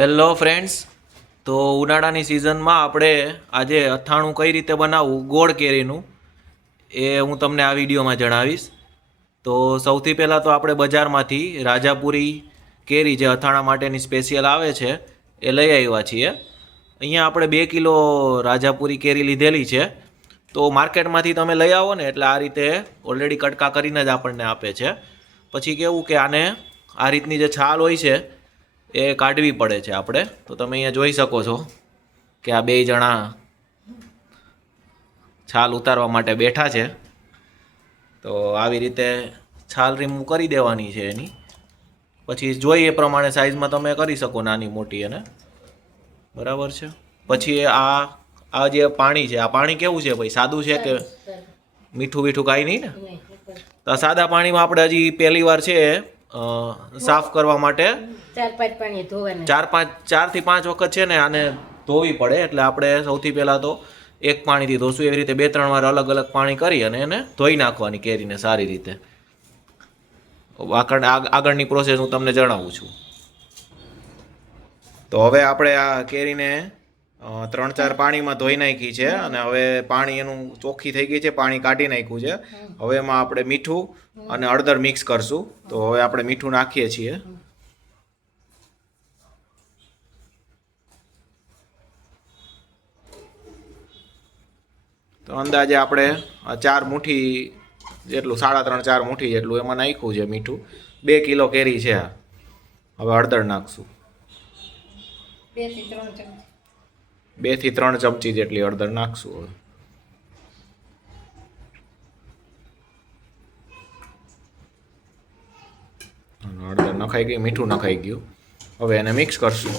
Hello friends, તો ઉનાળાની સિઝનમાં આપણે આજે અથાણું કઈ રીતે બનાવવું ગોળ કેરીનું એ હું તમને આ વિડીયોમાં જણાવીશ. તો સૌથી પહેલાં તો આપણે બજારમાંથી રાજાપુરી કેરી જે અથાણા માટેની સ્પેશિયલ આવે છે એ લઈ આવ્યા છીએ. અહીંયા આપણે 2 કિલો રાજાપુરી કેરી લીધેલી છે. તો માર્કેટમાંથી તમે લઈ આવો ને એટલે આ રીતે ઓલરેડી કટકા કરીને જ આપણને આપે છે. પછી કેવું કે આને આ રીતની જે છાલ હોય છે એ કાઢવી પડે છે આપણે. તો તમે અહીંયા જોઈ શકો છો કે આ 2 જણા છાલ ઉતારવા માટે બેઠા છે. તો આવી રીતે છાલ રિમૂવ કરી દેવાની છે એની. પછી જોઈએ એ પ્રમાણે સાઇઝમાં તમે કરી શકો, નાની મોટી એને. બરાબર છે. પછી આ જે પાણી છે, આ પાણી કેવું છે ભાઈ? સાદું છે કે મીઠું મીઠું કાંઈ નહીં ને? તો સાદા પાણીમાં આપણે હજી પહેલી વાર છે સાફ કરવા માટે 4 થી 5 વખત છે ને આને ધોવી પડે. એટલે આપણે સૌથી પહેલાં તો એક પાણીથી ધોશું. એવી રીતે 2-3 વાર અલગ અલગ પાણી કરી અને એને ધોઈ નાખવાની કેરીને સારી રીતે. આગળની પ્રોસેસ હું તમને જણાવું છું. તો હવે આપણે આ કેરીને 3-4 પાણીમાં ધોઈ નાખી છે અને હવે પાણી એનું ચોખ્ખી થઈ ગઈ છે, પાણી કાઢી નાખ્યું છે. હવે એમાં આપણે મીઠું અને હળદર મિક્સ કરશું. તો હવે આપણે મીઠું નાખીએ છીએ. તો અંદાજે આપણે 4 મુઠ્ઠી જેટલું, 3.5-4 મુઠ્ઠી જેટલું એમાં નાખ્યું છે મીઠું. 2 કિલો કેરી છે. હવે હળદર નાખશું. 2 થી 3 ચમચી જેટલી હળદર નાખશું. હળદર નખાઈ ગઈ, મીઠું નખાઈ ગયું. હવે એને મિક્સ કરશું.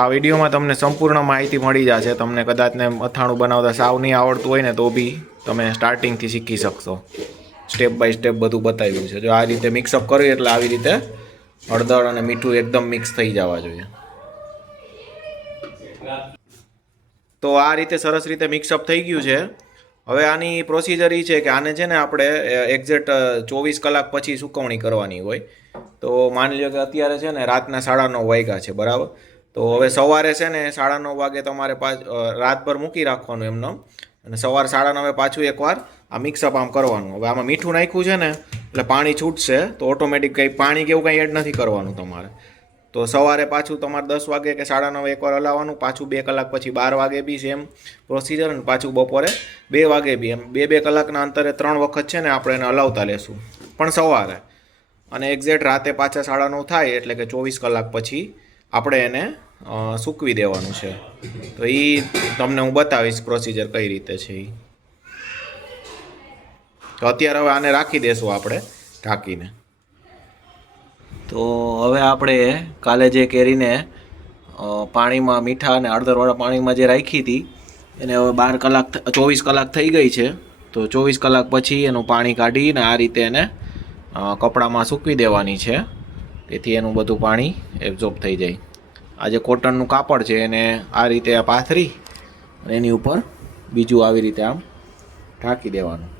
આ વિડીયોમાં તમને સંપૂર્ણ માહિતી મળી જશે. તમને કદાચ ને અથાણું બનાવતા સાવ નહીં આવડતું હોય ને તો બી તમે સ્ટાર્ટિંગથી શીખી શકશો. સ્ટેપ બાય સ્ટેપ બધું બતાવ્યું છે. જો આ રીતે મિક્સઅપ કર્યું એટલે આવી રીતે હળદર અને મીઠું એકદમ મિક્સ થઈ જવા જોઈએ. તો આ રીતે સરસ રીતે મિક્સઅપ થઈ ગયું છે. હવે આની પ્રોસિજર એ છે કે આને છે ને આપણે એક્ઝેક્ટ 24 કલાક પછી સુકવણી કરવાની હોય. તો માની લો કે અત્યારે છે ને રાતના 9:30 વાગ્યા છે, બરાબર? તો હવે સવારે છે ને 9:30 વાગે તમારે રાતભર મૂકી રાખવાનું એમને, અને સવારે 9:30 પાછું એકવાર આ મિક્સઅપ આમ કરવાનું. હવે આમાં મીઠું નાખ્યું છે ને એટલે પાણી છૂટશે, તો ઓટોમેટિક કંઈ પાણી કે એવું કંઈ એડ નથી કરવાનું તમારે. તો સવારે પાછું તમારે 10 વાગે કે 9:30 એકવાર હલાવવાનું, પાછું 2 કલાક પછી 12 વાગે બી સેમ પ્રોસિજર, અને પાછું બપોરે 2 વાગે બી. એમ 2-2 કલાકના અંતરે 3 વખત છે ને આપણે એને હલાવતા લેશું, પણ સવારે. અને એક્ઝેક્ટ રાતે પાછા 9:30 થાય એટલે કે 24 કલાક પછી આપણે એને સૂકવી દેવાનું છે. તો એ તમને હું બતાવીશ પ્રોસિજર કઈ રીતે છે એ. તો અત્યારે હવે આને રાખી દેશું આપણે ઢાંકીને. તો હવે આપણે કાલે જે કેરીને પાણીમાં મીઠા અને હળદરવાળા પાણીમાં જે રાખી હતી એને હવે 24 કલાક થઈ ગઈ છે. તો 24 કલાક પછી એનું પાણી કાઢીને આ રીતે એને કપડામાં સૂકવી દેવાની છે, તેથી એનું બધું પાણી એબ્ઝોર્બ થઈ જાય. આ જે કોટનનું કાપડ છે એને આ રીતે પાથરી અને એની ઉપર બીજું આવી રીતે આમ ઢાંકી દેવાનું.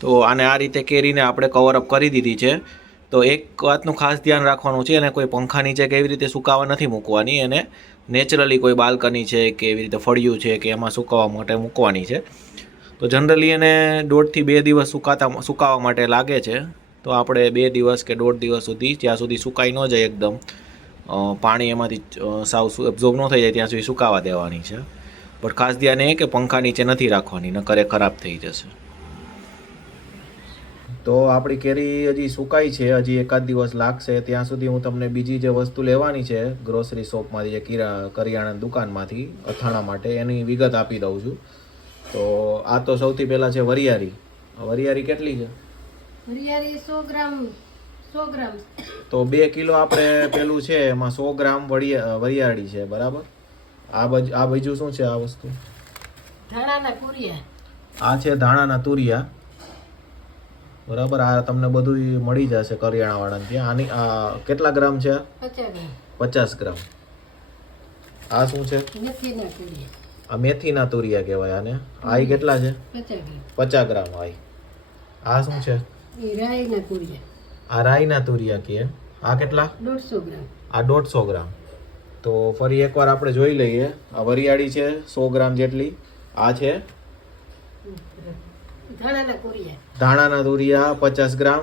તો આને આ રીતે કેરીને આપણે કવરઅપ કરી દીધી છે. તો એક વાતનું ખાસ ધ્યાન રાખવાનું છે, એને કોઈ પંખા નીચે કે એવી રીતે સુકાવા નથી મૂકવાની. એને નેચરલી કોઈ બાલ્કની છે કે એવી રીતે ફળિયું છે કે એમાં સુકાવવા માટે મૂકવાની છે. તો જનરલી એને 1.5 થી 2 દિવસ સુકાવવા માટે લાગે છે. તો આપણે 2 દિવસ કે 1.5 દિવસ સુધી, જ્યાં સુધી સુકાઈ ન જાય એકદમ, પાણી એમાંથી સાવ એબ્ઝોર્બ ન થઈ જાય ત્યાં સુધી સુકાવા દેવાની છે. પણ ખાસ ધ્યાન એ કે પંખા નીચે નથી રાખવાની, નકર એ ખરાબ થઈ જશે. તો આપણી કેરી હજી સુકાઈ છે, હજી 1-8 દિવસ લાગશે. ત્યાં સુધી હું તમને બીજી જે વસ્તુ લેવાની છે ગ્રોસરી શોપમાંથી, જે કરિયાણા દુકાનમાંથી અથાણા માટે, એની વિગત આપી દઉં છું. તો આ તો સૌથી પહેલાં છે વરિયાળી. વરિયાળી કેટલી છે? વરિયાળી 100 ગ્રામ. તો 2 કિલો આપણે પેલું છે એમાં 100 ગ્રામ વરિયાળી છે, બરાબર? આ બીજું શું છે આ વસ્તુ? ધાણાના તુરિયા. આ છે ધાણાના તુરિયા, બરાબર? આ તમને બધું મળી જશે કરિયાણાવાળાને ત્યાં. આની કેટલા ગ્રામ છે? 50 ગ્રામ. 50 ગ્રામ. આ શું છે? મેથીના કરીએ આ મેથીના તુરિયા કહેવાય આને. આ ઈ કેટલા છે? 50 50 ગ્રામ. ગ્રામ આઈ. આ શું છે? એ રાઈના કુરિયા આ રાઈના તુરિયા કે આ કેટલા? 150 ગ્રામ. આ 150 ગ્રામ. તો ફરી એકવાર આપણે જોઈ લઈએ. આ વરિયાળી છે 100 ગ્રામ જેટલી. આ છે ધાણાના કુરિયા. ધાણાના તુરિયા 50 ગ્રામ.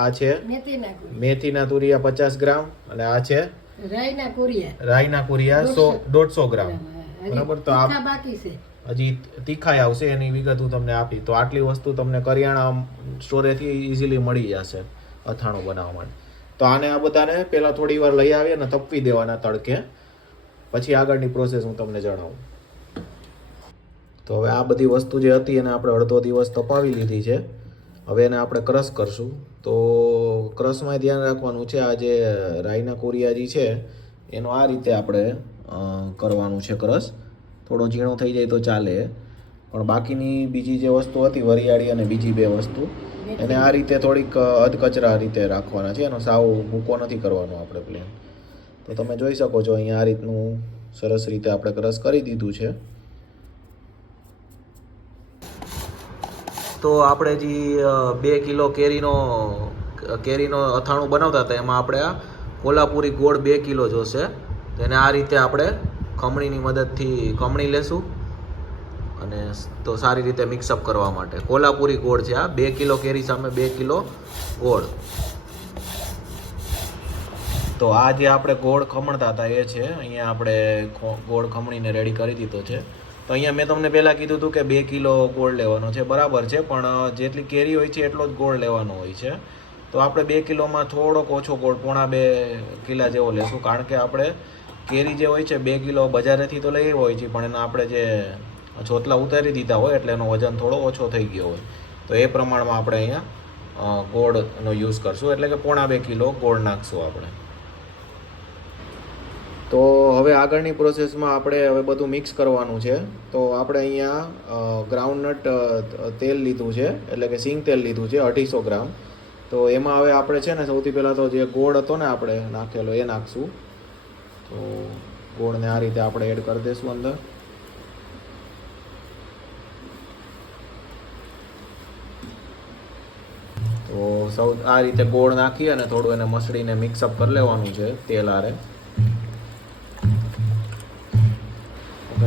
આ છે મેથીના કુરિયા. મેથીના તુરિયા 50 ગ્રામ. અને આ છે રાઈના કુરિયા. રાઈના કુરિયા 150 ગ્રામ. બરાબર. તો આ તીખા બાકી છે. હજી તીખાઈ આવશે એની વિગત હું તમને આપી. તો આટલી વસ્તુ તમને કરિયાણા સ્ટોરેથી ઇઝીલી મળી જશે અથાણું બનાવવા માટે. તો આને આ બધાને પહેલાં થોડી વાર લઈ આવીએ અને તપવી દેવાના તડકે. પછી આગળની પ્રોસેસ હું તમને જણાવું. તો હવે આ બધી વસ્તુ જે હતી એને આપણે અડધો દિવસ તપાવી લીધી છે. હવે એને આપણે ક્રશ કરશું. તો ક્રશમાં ધ્યાન રાખવાનું છે આ જે રાઈના કોરિયાજી છે એનો આ રીતે આપણે કરવાનું છે ક્રશ. થોડો ઝીણો થઈ જાય તો ચાલે, પણ બાકીની બીજી જે વસ્તુ હતી વરિયાળી અને બીજી બે વસ્તુ એને આ રીતે થોડીક અધકચરા રીતે રાખવાના છે. એનો સાવ ભૂકો નથી કરવાનો આપણે પ્લેન. તો તમે જોઈ શકો છો અહીંયા આ રીતનું સરસ રીતે આપણે ક્રશ કરી દીધું છે. તો આપણે જે 2 કિલો કેરીનો અથાણું બનાવતા હતા એમાં આપણે આ કોલ્હાપુરી ગોળ 2 કિલો જોશે. તેને આ રીતે આપણે ખમણીની મદદથી ખમણી લેશું અને તો સારી રીતે મિક્સઅપ કરવા માટે. કોલ્હાપુરી ગોળ છે આ. 2 કિલો કેરી સામે 2 કિલો ગોળ. તો આ જે આપણે ગોળ ખમણતા હતા એ છે. અહીંયા આપણે ગોળ ખમણીને રેડી કરી દીધો છે. તો અહીંયા મેં તમને પહેલાં કીધું હતું કે 2 કિલો ગોળ લેવાનો છે, બરાબર છે, પણ જેટલી કેરી હોય છે એટલો જ ગોળ લેવાનો હોય છે. તો આપણે 2 કિલોમાં થોડોક ઓછો ગોળ 1.5 કિલા જેવો લેશું, કારણ કે આપણે કેરી જે હોય છે 2 કિલો બજારેથી તો લઈ હોય છે, પણ એના આપણે જે છોતલા ઉતારી દીધા હોય એટલે એનો વજન થોડો ઓછો થઈ ગયો હોય. તો એ પ્રમાણમાં આપણે અહીંયા ગોળનો યુઝ કરશું, એટલે કે 1.5 કિલો ગોળ નાખશું આપણે. તો હવે આગળની પ્રોસેસમાં આપણે હવે બધું મિક્સ કરવાનું છે. તો આપણે અહીંયા ગ્રાઉન્ડનટ તેલ લીધું છે, એટલે કે સિંગ તેલ લીધું છે 250 ગ્રામ. તો એમાં હવે આપણે છે ને સૌથી પહેલાં તો જે ગોળ હતો ને આપણે નાખેલો એ નાખશું. તો ગોળને આ રીતે આપણે એડ કરી દઈશું અંદર. તો આ રીતે ગોળ નાખી અને થોડું એને મસળીને મિક્સઅપ કરી લેવાનું છે તેલ આરે.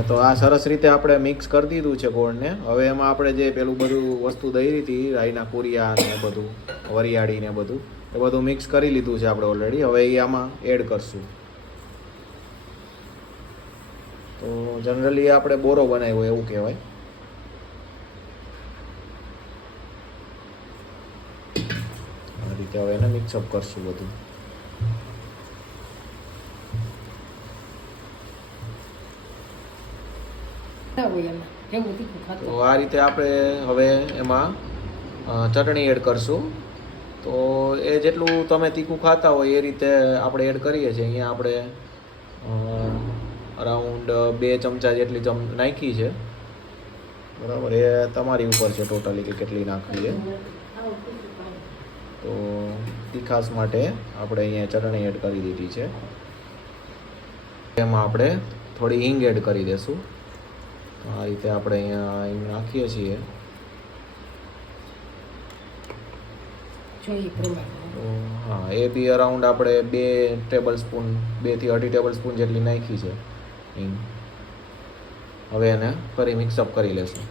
તો આ સરસ રીતે આપણે મિક્સ કરી દીધું છે ગોળને. હવે એમાં આપણે જે પેલું બધું વસ્તુ દઈ હતી રાઈના કુરિયા ને બધું વરિયાળી ને બધું એ બધું મિક્સ કરી લીધું છે આપણે ઓલરેડી. હવે એ આમાં એડ કરશું. તો જનરલી આપણે બોરો બનાવ્યો એવું કહેવાય. આ રીતે હવે એને મિક્સઅપ કરશું બધું. તો આ રીતે આપણે હવે એમાં ચટણી એડ કરશું. તો એ જેટલું તમે તીખું ખાતા હોય એ રીતે આપણે એડ કરીએ છીએ. અહીંયા આપણે અરાઉન્ડ 2 ચમચા જેટલી નાખી છે, બરાબર. એ તમારી ઉપર છે ટોટલી કે કેટલી નાખવી છે. તો તીખાસ માટે આપણે અહીંયા ચટણી એડ કરી દીધી છે. એમાં આપણે થોડી હિંગ એડ કરી દઈશું. આ રીતે આપણે અહીંયા હિંગ નાખીએ છીએ. તો હા, એ બી અરાઉન્ડ આપણે 2 ટેબલ સ્પૂન 2 થી 2.5 ટેબલ સ્પૂન જેટલી નાખી છે હિંગ. હવે એને ફરી મિક્સઅપ કરી લેશું.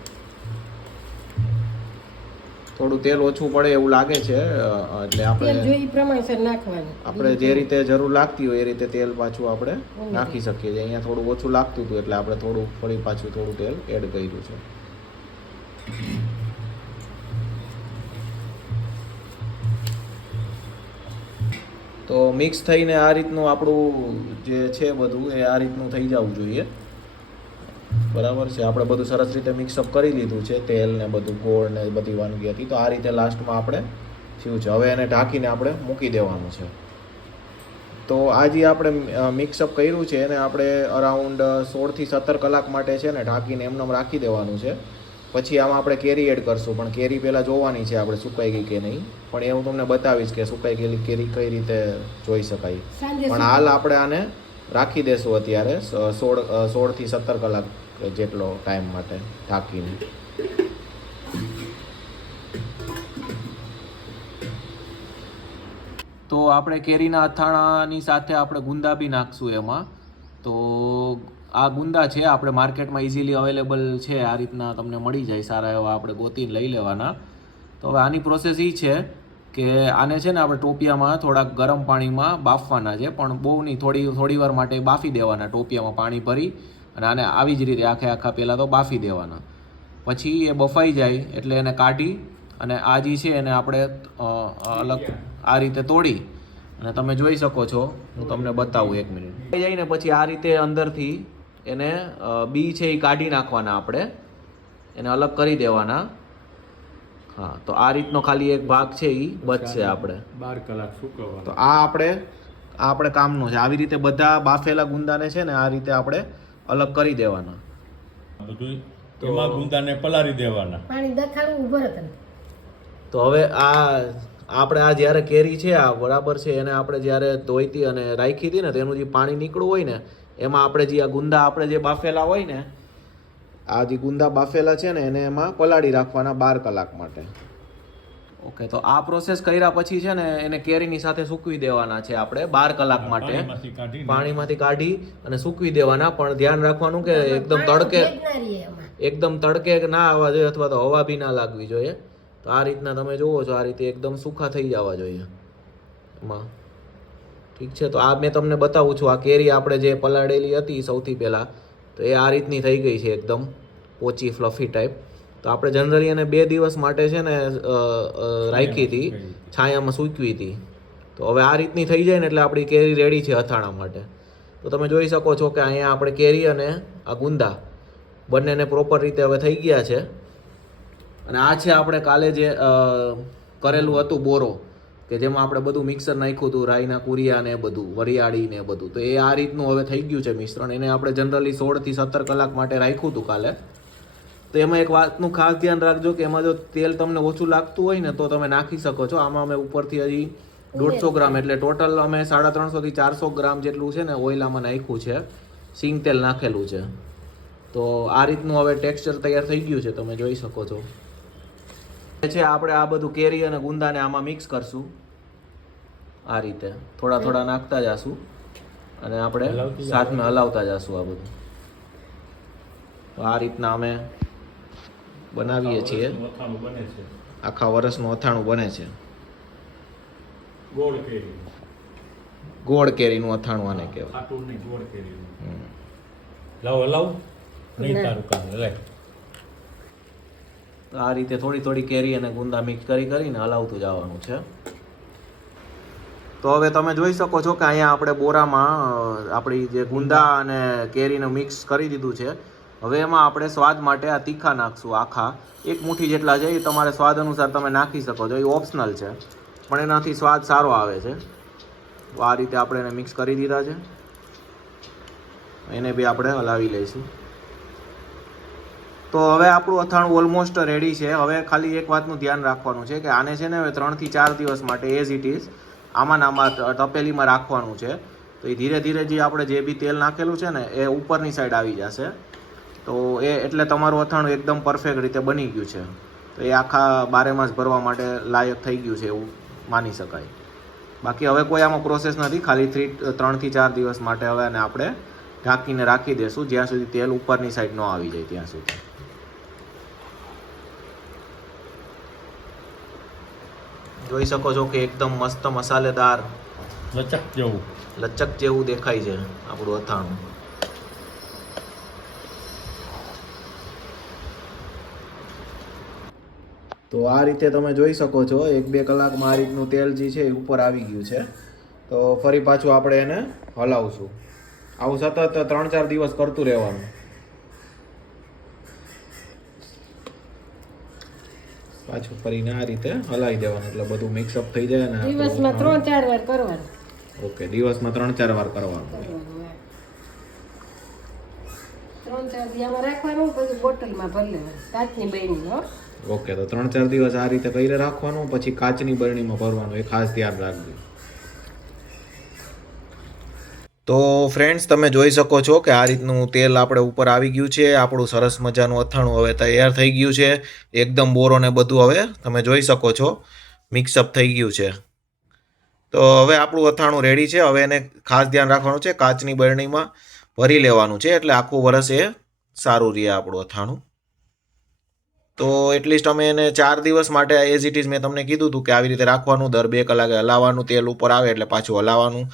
થોડું તેલ ઓછું પડે એવું લાગે છે, એટલે આપણે જે રીતે જરૂર લાગતી હોય એ રીતે તેલ પાછું આપણે નાખી શકીએ છીએ. અહીંયા થોડું ઓછું લાગતું હતું એટલે આપણે થોડું ફરી પાછું થોડું તેલ એડ કર્યું છે. તો મિક્સ થઈને આ રીતનું આપણું જે છે બધું એ આ રીતનું થઈ જવું જોઈએ, બરાબર છે. આપણે બધું સરસ રીતે મિક્સઅપ કરી લીધું છે, તેલ ને બધું ગોળ ને બધી વાનગી હતી. તો આ રીતે લાસ્ટમાં આપણે થયું છે. હવે એને ઢાંકીને આપણે મૂકી દેવાનું છે. તો આ જે આપણે મિક્સઅપ કર્યું છે એને આપણે અરાઉન્ડ 16 થી 17 કલાક માટે છે ને ઢાંકીને એમને રાખી દેવાનું છે. પછી આમાં આપણે કેરી એડ કરશું, પણ કેરી પહેલાં જોવાની છે આપણે સુકાઈ ગઈ કે નહીં. પણ એ હું તમને બતાવીશ કે સુકાઈ ગયેલી કેરી કઈ રીતે જોઈ શકાય. પણ હાલ આપણે આને રાખી દેશું અત્યારે 16 થી 17 કલાક જેટલો ટાઈમ માટે ઢાંકીને. તો આપણે કેરીના અથાણાની સાથે આપણે ગુંદા બી નાખશું એમાં. તો આ ગુંદા છે આપણે માર્કેટમાં ઇઝીલી અવેલેબલ છે, આ રીતના તમને મળી જાય સારા એવા, આપણે ગોતીને લઈ લેવાના. તો હવે આની પ્રોસેસ એ છે કે આને છે ને આપણે ટોપિયામાં થોડાક ગરમ પાણીમાં બાફવાના છે, પણ બહુ નહીં, થોડી વાર માટે બાફી દેવાના ટોપિયામાં પાણી ભરી, અને આને આવી જ રીતે આખા પહેલાં તો બાફી દેવાના. પછી એ બફાઈ જાય એટલે એને કાઢી અને આ જે છે એને આપણે અલગ આ રીતે તોડી, અને તમે જોઈ શકો છો, હું તમને બતાવું 1 મિનિટ. થઈ જાય ને પછી આ રીતે અંદરથી એને બી છે એ કાઢી નાખવાના, આપણે એને અલગ કરી દેવાના. હા, તો આ રીતનો ખાલી એક ભાગ છે એ બચશે આપણે 12 કલાક સૂકવવાનો. તો આ આપણે કામનું છે. આવી રીતે બધા બાફેલા ગુંદાને છે ને આ રીતે આપણે અલગ કરી દેવાના. બધું એમાં ગુંદાને પલાળી દેવાના. પાણી દખાડું ઉભર હતા. તો હવે આપણે આ જ્યારે કેરી છે આ બરાબર છે, એને આપણે જ્યારે ધોઈતી અને રાખી હતી ને તેનું જે પાણી નીકળવું હોય ને, એમાં આપણે જે આ ગુંદા આપણે જે બાફેલા હોય ને, આ જે ગુંદા બાફેલા છે ને એને એમાં પલાળી રાખવાના 12 કલાક માટે. ઓકે, તો આ પ્રોસેસ કર્યા પછી છે ને એને કેરીની સાથે સૂકવી દેવાના છે આપણે 12 કલાક માટે. પાણીમાંથી કાઢી અને સૂકવી દેવાના, પણ ધ્યાન રાખવાનું કે એકદમ તડકે ના આવવા જોઈએ, અથવા તો હવા બી ના લાગવી જોઈએ. તો આ રીતના તમે જુઓ છો, આ રીતે એકદમ સૂકા થઈ જવા જોઈએ એમાં. ઠીક છે, તો આ મેં તમને બતાવું છું. આ કેરી આપણે જે પલાળેલી હતી સૌથી પહેલાં, તો એ આ રીતની થઈ ગઈ છે, એકદમ પોચી ફ્લફી ટાઈપ. તો આપણે જનરલી એને 2 દિવસ માટે છે ને રાખી હતી, છાયામાં સૂકવી હતી. તો હવે આ રીતની થઈ જાય ને એટલે આપણી કેરી રેડી છે અથાણા માટે. તો તમે જોઈ શકો છો કે અહીંયા આપણે કેરી અને આ ગુંદા બંનેને પ્રોપર રીતે હવે થઈ ગયા છે. અને આ છે આપણે કાલે જે કરેલું હતું બોરો, કે જેમાં આપણે બધું મિક્સર નાખ્યું હતું, રાઈના કુરિયા ને બધું, વરિયાળી ને બધું. તો એ આ રીતનું હવે થઈ ગયું છે મિશ્રણ. એને આપણે જનરલી 16 થી 17 કલાક માટે રાખ્યું હતું કાલે. તો એમાં એક વાતનું ખાસ ધ્યાન રાખજો કે એમાં જો તેલ તમને ઓછું લાગતું હોય ને તો તમે નાખી શકો છો. આમાં અમે ઉપરથી હજી 150 ગ્રામ, એટલે ટોટલ અમે 350 થી 400 ગ્રામ જેટલું છે ને ઓઇલ આમાં નાખ્યું છે, સિંગ તેલ નાખેલું છે. તો આ રીતનું હવે ટેક્સચર તૈયાર થઈ ગયું છે, તમે જોઈ શકો છો. છે આપણે આ બધું કેરી અને ગુંદાને આમાં મિક્સ કરશું, આ રીતે થોડા નાખતા જશું અને આપણે સાથમાં હલાવતા જશું આ બધું. તો આ રીતના અમે બનાવીએ છીએ. આખા વર્ષનું અથાણું બને છે. ગોળ કેરીનું અથાણું આને કહેવાય. લાવ નહીં તારું કામ લે. તો આ રીતે થોડી કેરી અને ગુંદા મિક્સ કરીને હલાવતું જવાનું છે. તો હવે તમે જોઈ શકો છો કે અહીંયા આપણે બોરામાં આપણી જે ગુંદા અને કેરીનું મિક્સ કરી દીધું છે. હવે એમાં આપણે સ્વાદ માટે આ તીખા નાખશું. આખા 1 મુઠ્ઠી જેટલા છે, એ તમારે સ્વાદ અનુસાર તમે નાખી શકો છો, એ ઓપ્શનલ છે, પણ એનાથી સ્વાદ સારો આવે છે. તો આ રીતે આપણે એને મિક્સ કરી દીધા છે, એને બી આપણે હલાવી લઈશું. તો હવે આપણું અથાણું ઓલમોસ્ટ રેડી છે. હવે ખાલી એક વાતનું ધ્યાન રાખવાનું છે કે આને છે ને હવે 3 થી 4 દિવસ માટે એઝ ઇટ ઇઝ આમાં તપેલીમાં રાખવાનું છે. તો એ ધીરે ધીરે જે આપણે જે બી તેલ નાખેલું છે ને એ ઉપરની સાઈડ આવી જશે. તો એ એટલે તમારું અથાણું એકદમ પરફેક્ટ રીતે બની ગયું છે. તો એ આખા 12 માસ ભરવા માટે લાયક થઈ ગયું છે એવું માની શકાય. બાકી હવે કોઈ આમાં પ્રોસેસ નથી, ખાલી 3 થી 4 દિવસ માટે હવે આને આપણે ઢાંકીને રાખી દેશું, જ્યાં સુધી તેલ ઉપરની સાઈડ ન આવી જાય ત્યાં સુધી. જોઈ શકો છો કે એકદમ મસ્ત મસાલેદાર લચક જેવું દેખાય છે આપણું અથાણું. તો આ રીતે તમે જોઈ શકો છો 1-2 કલાકમાં આ રીતનું તેલ જે છે એ ઉપર આવી ગયું છે. તો ફરી પાછું આપણે એને હલાવશું. આવું સતત 3-4 દિવસ કરતું રહેવાનું. પાછું ફરીને આ રીતે હલાવી દેવાનું એટલે બધું મિક્સઅપ થઈ જાય ને. દિવસમાં 3-4 વાર કરવાનું. ઓકે, દિવસમાં 3-4 વાર કરવાનું. 3-4 દિવસમાં રાખવાનું, પછી બોટલમાં ભરી લેવાનું, કાચની બરણીમાં. ઓકે, તો 3-4 દિવસ આ રીતે કરી રાખવાનું, પછી કાચની બરણીમાં ભરવાનું, એ ખાસ ધ્યાન રાખજો. તો ફ્રેન્ડ્સ તમે જોઈ શકો છો કે આ રીતનું તેલ આપણે ઉપર આવી ગયું છે. આપણું સરસ મજાનું અથાણું હવે તૈયાર થઈ ગયું છે. એકદમ બોરો ને બધું હવે તમે જોઈ શકો છો મિક્સઅપ થઈ ગયું છે. તો હવે આપણું અથાણું રેડી છે. હવે એને ખાસ ધ્યાન રાખવાનું છે, કાચની બરણીમાં ભરી લેવાનું છે એટલે આખું વરસ એ સારું રહે આપણું અથાણું. તો એટલીસ્ટ અમે એને 4 દિવસ માટે એઝ ઇટ ઇઝ મેં તમને કીધું હતું કે આવી રીતે રાખવાનું, દર 2 કલાકે હલાવવાનું, તેલ ઉપર આવે એટલે પાછું હલાવવાનું.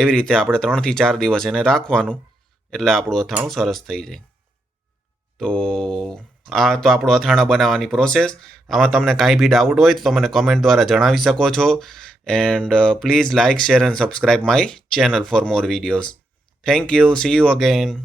એવી રીતે આપણે 3 થી 4 દિવસ એને રાખવાનું એટલે આપણું અથાણું સરસ થઈ જાય. તો આ તો આપણું અથાણા બનાવવાની પ્રોસેસ. આમાં તમને કાંઈ બી ડાઉટ હોય તો મને કમેન્ટ દ્વારા જણાવી શકો છો. And please like, share and subscribe my channel for more videos. Thank you. C you again.